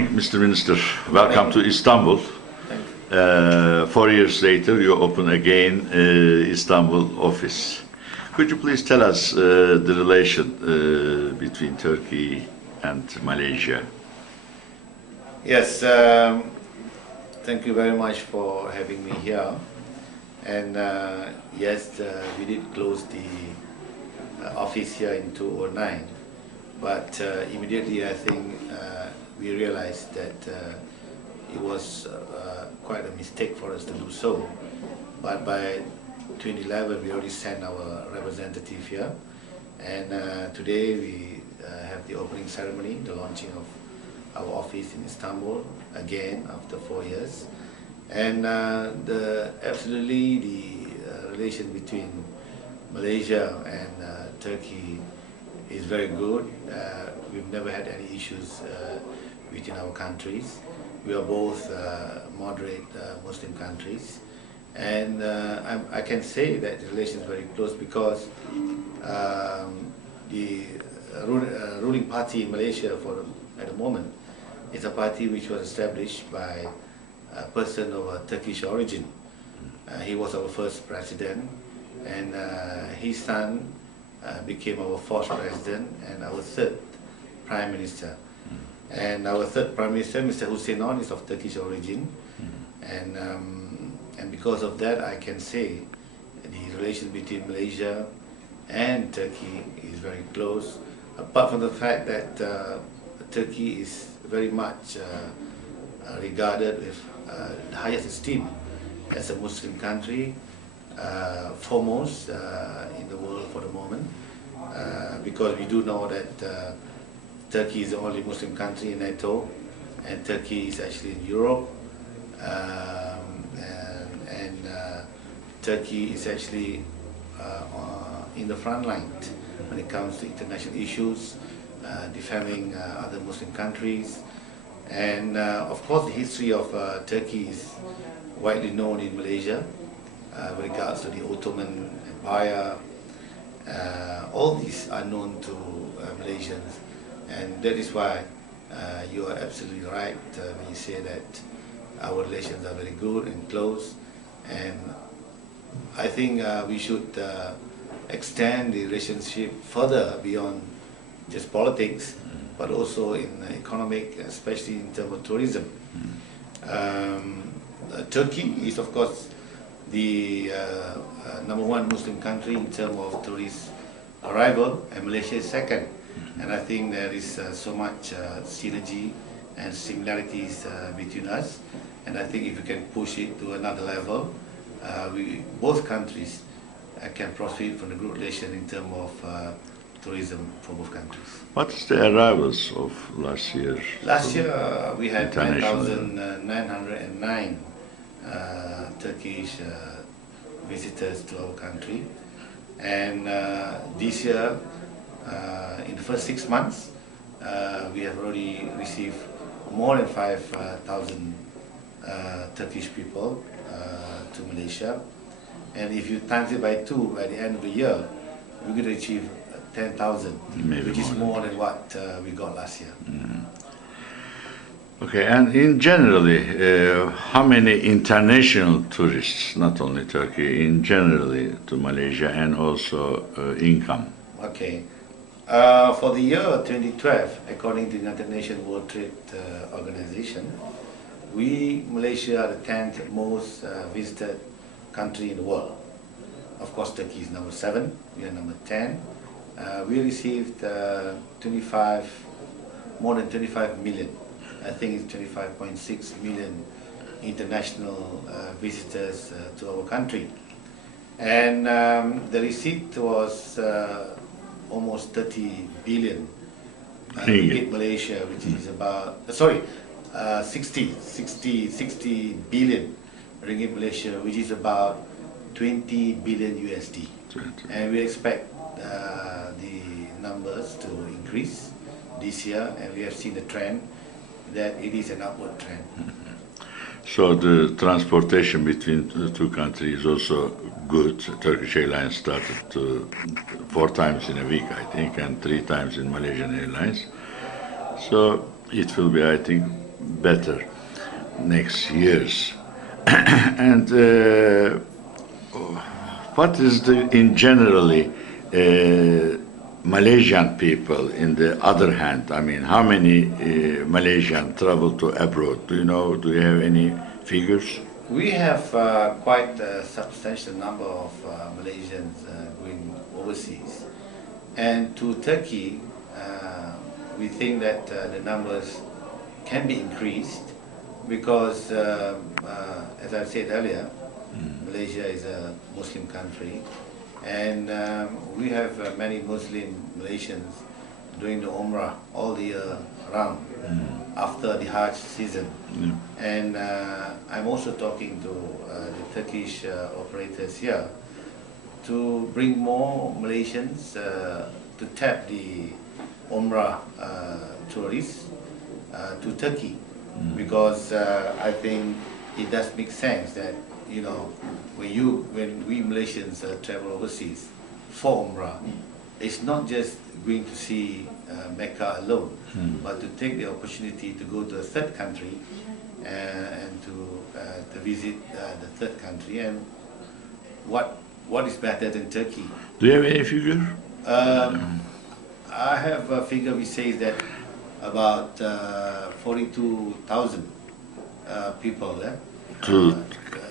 morning, Mr. Minister. Welcome to Istanbul. 4 years later, you open again Istanbul office. Could you please tell us the relation between Turkey and Malaysia? Yes, thank you very much for having me here. And yes, we did close the office here in 2009, but immediately I think we realized that it was quite a mistake for us to do so. But by 2011, we already sent our representative here, and today we have the opening ceremony, the launching of our office in Istanbul again after 4 years. And absolutely the relation between Malaysia and Turkey is very good. We've never had any issues between our countries. We are both moderate Muslim countries, and I can say that the relation is very close because the ruling party in Malaysia at the moment is a party which was established by a person of Turkish origin. He was our first president, and his son became our fourth president and our third prime minister. And our third prime minister, Mr. Hussein On, is of Turkish origin, and because of that, I can say the relation between Malaysia and Turkey is very close. Apart from the fact that Turkey is very much regarded with the highest esteem as a Muslim country, foremost in the world for the moment, because we do know that Turkey is the only Muslim country in NATO, and Turkey is actually in Europe, and Turkey is actually in the front line when it comes to international issues, defaming other Muslim countries. And of course, the history of Turkey is widely known in Malaysia with regards to the Ottoman Empire. All these are known to Malaysians, and that is why you are absolutely right when you say that our relations are very good and close. And I think we should extend the relationship further beyond just politics, but also in economic, especially in terms of tourism. Turkey is, of course, the #1 Muslim country in terms of tourist arrival, and Malaysia is second. And I think there is so much synergy and similarities between us. And I think if we can push it to another level, both countries can profit from the good relation in terms of tourism for both countries. What's the arrivals of last year? Last year we had 9,909 Turkish visitors to our country, and this year in the first 6 months we have already received more than 5,000 Turkish people to Malaysia, and if you times it by 2 by the end of the year, we're going to achieve 10,000, which is more than what we got last year. Okay, and in generally, how many international tourists, not only Turkey, in generally to Malaysia, and also income? Okay, for the year 2012, according to the United Nations World Trade Organization, Malaysia are the 10th most visited country in the world. Of course, Turkey is number 7, we are number 10. We received more than 25 million. I think it's 25.6 million international visitors to our country. And the receipt was almost 30 billion ringgit Malaysia, which is about, 60 billion ringgit Malaysia, which is about 20 billion USD. And we expect the numbers to increase this year, and we have seen the trend that it is an upward trend. So the transportation between the two countries is also good. Turkish Airlines started 4 times in a week, I think, and 3 times in Malaysian Airlines. So it will be, I think, better next years. And what is in generally Malaysian people in the other hand? I mean, how many Malaysian travel to abroad? Do you know? Do you have any figures? We have quite a substantial number of Malaysians going overseas. And to Turkey, we think that the numbers can be increased because, as I said earlier, Malaysia is a Muslim country, and we have many Muslim Malaysians doing the Umrah all the year round after the Hajj season. And I'm also talking to the Turkish operators here to bring more Malaysians to tap the Umrah tourists to Turkey, because I think it does make sense that, you know, when we Malaysians travel overseas for Umrah, it's not just going to see Mecca alone, but to take the opportunity to go to a third country and to visit the third country. And what is better than Turkey? Do you have any figure? I have a figure which says that about 42,000 people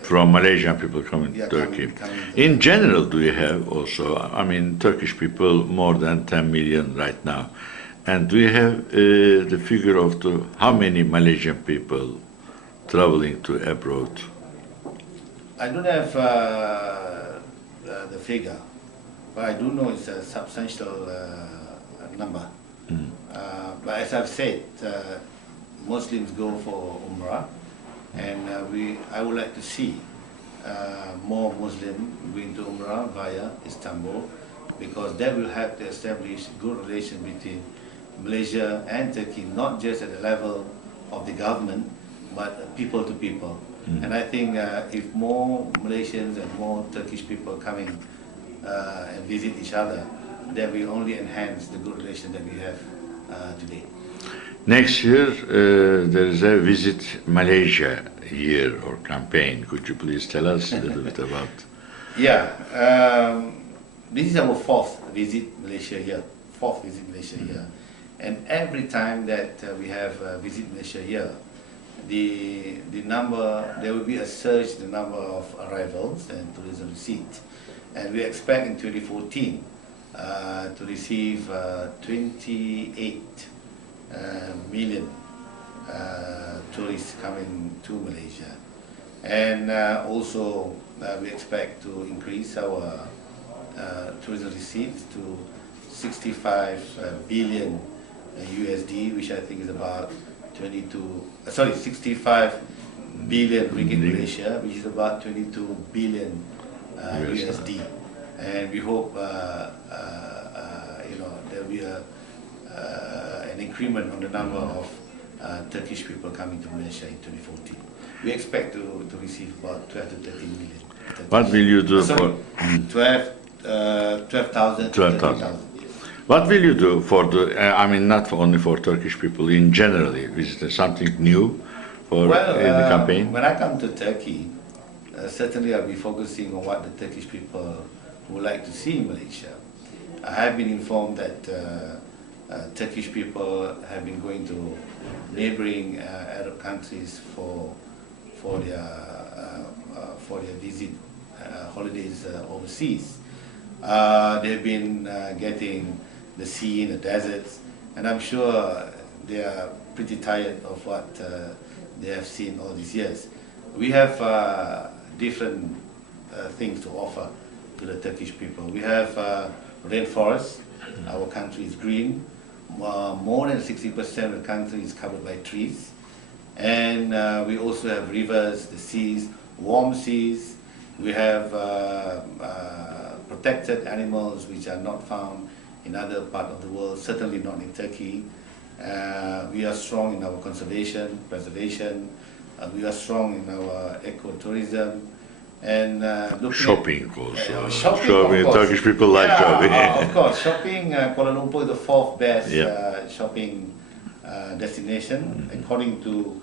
from Malaysian people coming to Turkey. coming In general, do you have also, I mean, Turkish people more than 10 million right now. And do you have the figure of how many Malaysian people traveling to abroad? I don't have the figure, but I do know it's a substantial number. But as I've said, Muslims go for Umrah, and I would like to see more Muslims going to Umrah via Istanbul, because that will help to establish good relations between Malaysia and Turkey, not just at the level of the government, but people to people. And I think if more Malaysians and more Turkish people coming and visit each other, that will only enhance the good relation that we have today. Next year, there is a Visit Malaysia Year or campaign. Could you please tell us a little bit about? Yeah, this is our fourth Visit Malaysia Year. And every time that we have Visit Malaysia Year, there will be a surge in the number of arrivals and tourism receipts. And we expect in 2014 to receive 28 million tourists coming to Malaysia. And also we expect to increase our tourism receipts to 65 billion USD, which I think is about 65 billion ringgit Malaysia, which is about 22 billion USD. And we hope there will be an increment on the number of Turkish people coming to Malaysia in 2014. We expect to receive about 12 to 13 million. What will you do for 12,000 to 13,000. What will you do for I mean, not only for Turkish people, in general, is there something new in the campaign? When I come to Turkey, certainly I'll be focusing on what the Turkish people would like to see in Malaysia. I have been informed that Turkish people have been going to neighboring Arab countries for their visit holidays overseas. They've been getting the sea and the deserts, and I'm sure they are pretty tired of what they have seen all these years. We have different things to offer to the Turkish people. We have rainforests. Our country is green. More than 60% of the country is covered by trees. And we also have rivers, the seas, warm seas. We have protected animals which are not found in other parts of the world, certainly not in Turkey. We are strong in our conservation, preservation. We are strong in our ecotourism. And shopping also. Shopping, Turkish people like shopping. Of course, shopping. Kuala Lumpur is the fourth best shopping destination, according to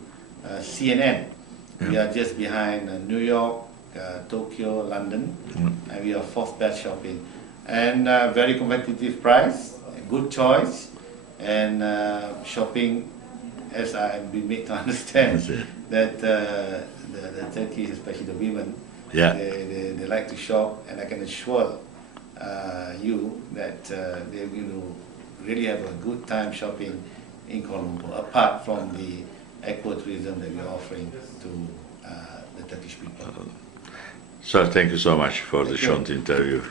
CNN. We are just behind New York, Tokyo, London, and we are fourth best shopping. And very competitive price, good choice, and shopping, as I've been made to understand, that the Turkeys, especially the women, they like to shop, and I can assure you that they're going to really have a good time shopping in Kuala Lumpur, apart from the ecotourism that we're offering to the Turkish people. Sir, thank you so much for the Thank you. short interview.